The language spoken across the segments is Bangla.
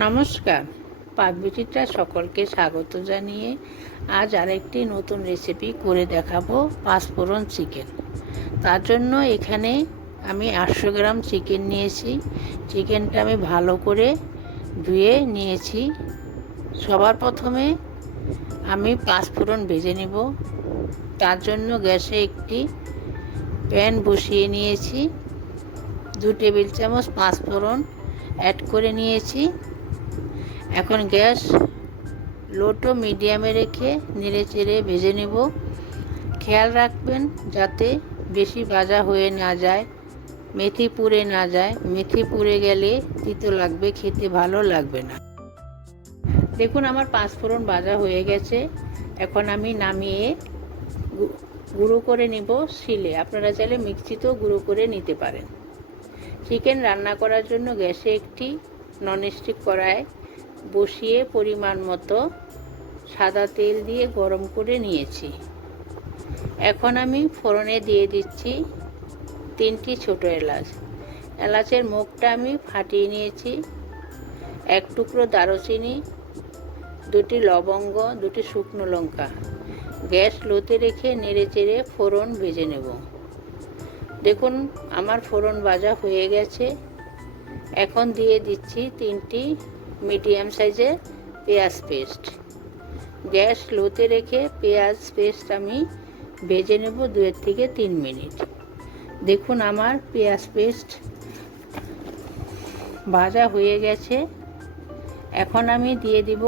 নমস্কার, পাকবিচিত্রা সকলকে স্বাগত জানিয়ে আজ আরেকটি নতুন রেসিপি করে দেখাবো পাঁচফোড়ন চিকেন। তার জন্য এখানে আমি 800 গ্রাম চিকেন নিয়েছি। চিকেনটা আমি ভালো করে ধুয়ে নিয়েছি। সবার প্রথমে আমি পাঁচফোড়ন ভেজে নেব। তার জন্য গ্যাসে একটি প্যান বসিয়ে নিয়েছি। 2 টেবিল চামচ পাঁচফোড়ন অ্যাড করে নিয়েছি। এখন গ্যাস লো টু মিডিয়ামে রেখে নেড়ে চেড়ে ভেজে নেব। খেয়াল রাখবেন যাতে বেশি ভাজা হয়ে না যায়, মেথি পুড়ে না যায়। মেথি পুড়ে গেলে তিতো লাগবে, খেতে ভালো লাগবে না। দেখুন আমার পাঁচফোড়ন ভাজা হয়ে গেছে। এখন আমি নামিয়ে গুঁড়ো করে নেব শিলে। আপনারা চাইলে মিক্সিতেও গুঁড়ো করে নিতে পারেন। চিকেন রান্না করার জন্য গ্যাসে একটি ননস্টিক কড়াই বসিয়ে পরিমাণ মতো সাদা তেল দিয়ে গরম করে নিয়েছি। এখন আমি ফোড়নে দিয়ে দিচ্ছি 3টি ছোট এলাচ। এলাচের মুখটা আমি ফাটিয়ে নিয়েছি। 1 টুকরো দারুচিনি, 2টি লবঙ্গ, 2টি শুকনো লঙ্কা। গ্যাস লোতে রেখে নেড়ে চেড়ে ফোড়ন ভেজে নেব। দেখুন আমার ফোড়ন ভাজা হয়ে গেছে। এখন দিয়ে দিচ্ছি 3টি মিডিয়াম সাইজের পেঁয়াজ পেস্ট। গ্যাস লোতে রেখে পেঁয়াজ পেস্ট আমি ভেজে নেব 2 থেকে 3 মিনিট। দেখুন আমার পেঁয়াজ পেস্ট ভাজা হয়ে গেছে। এখন আমি দিয়ে দিব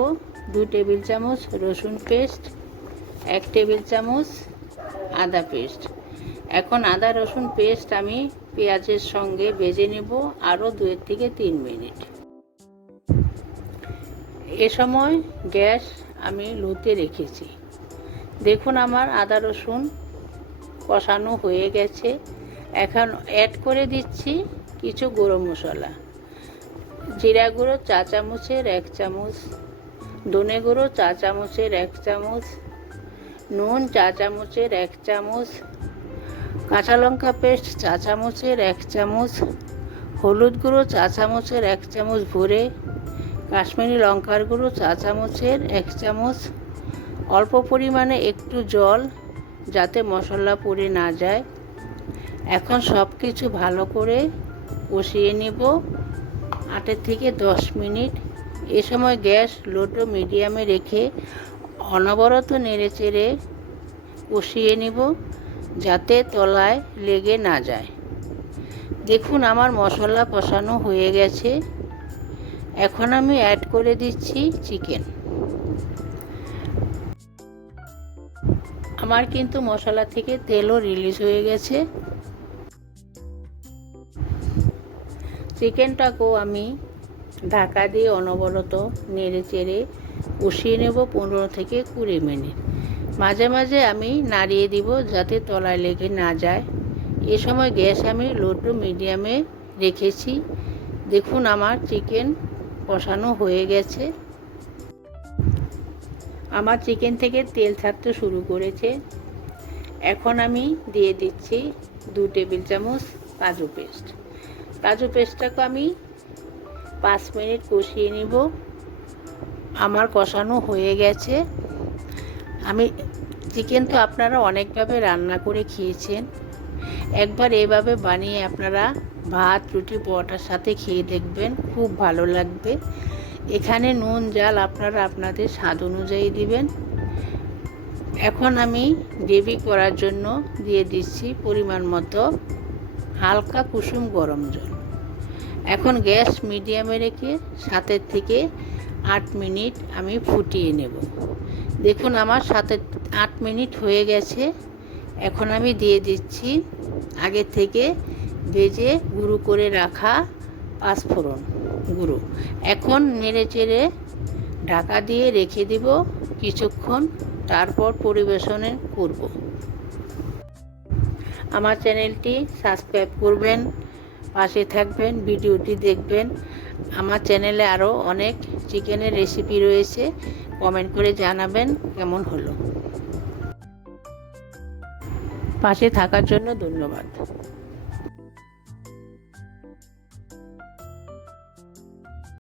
2 টেবিল চামচ রসুন পেস্ট, 1 টেবিল চামচ আদা পেস্ট। এখন আদা রসুন পেস্ট আমি পেঁয়াজের সঙ্গে ভেজে নেব আরও 2 থেকে 3 মিনিট। এ সময় গ্যাস আমি লোতে রেখেছি। দেখুন আমার আদা রসুন কষানো হয়ে গেছে। এখন অ্যাড করে দিচ্ছি কিছু গরম মশলা। জিরা গুঁড়ো চা চামচের 1 চামচ, ধনে গুঁড়ো চা চামচের 1 চামচ, নুন চা চামচের 1 চামচ, কাঁচা লঙ্কা পেস্ট চা চামচের 1 চামচ, হলুদ গুঁড়ো চা চামচের 1 চামচ ভরে, কাশ্মীরি লঙ্কার গুঁড়ো চা চামচের 1 চামচ, অল্প পরিমাণে একটু জল যাতে মশলা পুড়ে না যায়। এখন সব কিছু ভালো করে কষিয়ে নেব 8 থেকে 10 মিনিট। এ সময় গ্যাস লো টু মিডিয়ামে রেখে অনবরত নেড়ে চেড়ে কষিয়ে নেব যাতে তলায় লেগে না যায়। দেখুন আমার মশলা কষানো হয়ে গেছে। এখন আমি অ্যাড করে দিচ্ছি চিকেন। আমার কিন্তু মশলা থেকে তেলও রিলিজ হয়ে গেছে। চিকেনটাকেও আমি ঢাকা দিয়ে অনবরত নেড়ে চেড়ে কষিয়ে নেব 15 থেকে 20 মিনিট। মাঝে মাঝে আমি নাড়িয়ে দিব যাতে তলায় লেগে না যায়। এ সময় গ্যাস আমি লো টু মিডিয়ামে রেখেছি। দেখুন আমার চিকেন কষানো হয়ে গেছে। আমার চিকেন থেকে তেল ছাড়তে শুরু করেছে। এখন আমি দিয়ে দিচ্ছি 2 টেবিল চামচ কাজু পেস্ট। কাজু পেস্টটাকে আমি 5 মিনিট কষিয়ে নিব। আমার কষানো হয়ে গেছে। আমি চিকেন তো আপনারা অনেকভাবে রান্না করে খেয়েছেন। একবার এভাবে বানিয়ে আপনারা ভাত, রুটি, পরোটার সাথে খেয়ে দেখবেন, খুব ভালো লাগবে। এখানে নুন ঝাল আপনারা আপনাদের স্বাদ অনুযায়ী দিবেন। এখন আমি গ্রেভি করার জন্য দিয়ে দিচ্ছি পরিমাণ মতো হালকা কুসুম গরম জল। এখন গ্যাস মিডিয়ামে রেখে 7 থেকে 8 মিনিট আমি ফুটিয়ে নেব। দেখুন আমার 7-8 মিনিট হয়ে গেছে। এখন আমি দিয়ে দিচ্ছি আগে থেকে ভেজে গুঁড়ো করে রাখা পাঁচফোড়ন গুঁড়ো। এখন নেড়ে চেড়ে ঢাকা দিয়ে রেখে দিব কিছুক্ষণ, তারপর পরিবেশনে করব। আমার চ্যানেলটি সাবস্ক্রাইব করবেন, পাশে থাকবেন, ভিডিওটি দেখবেন। আমার চ্যানেলে আরও অনেক চিকেনের রেসিপি রয়েছে। কমেন্ট করে জানাবেন কেমন হলো। পাশে থাকার জন্য ধন্যবাদ।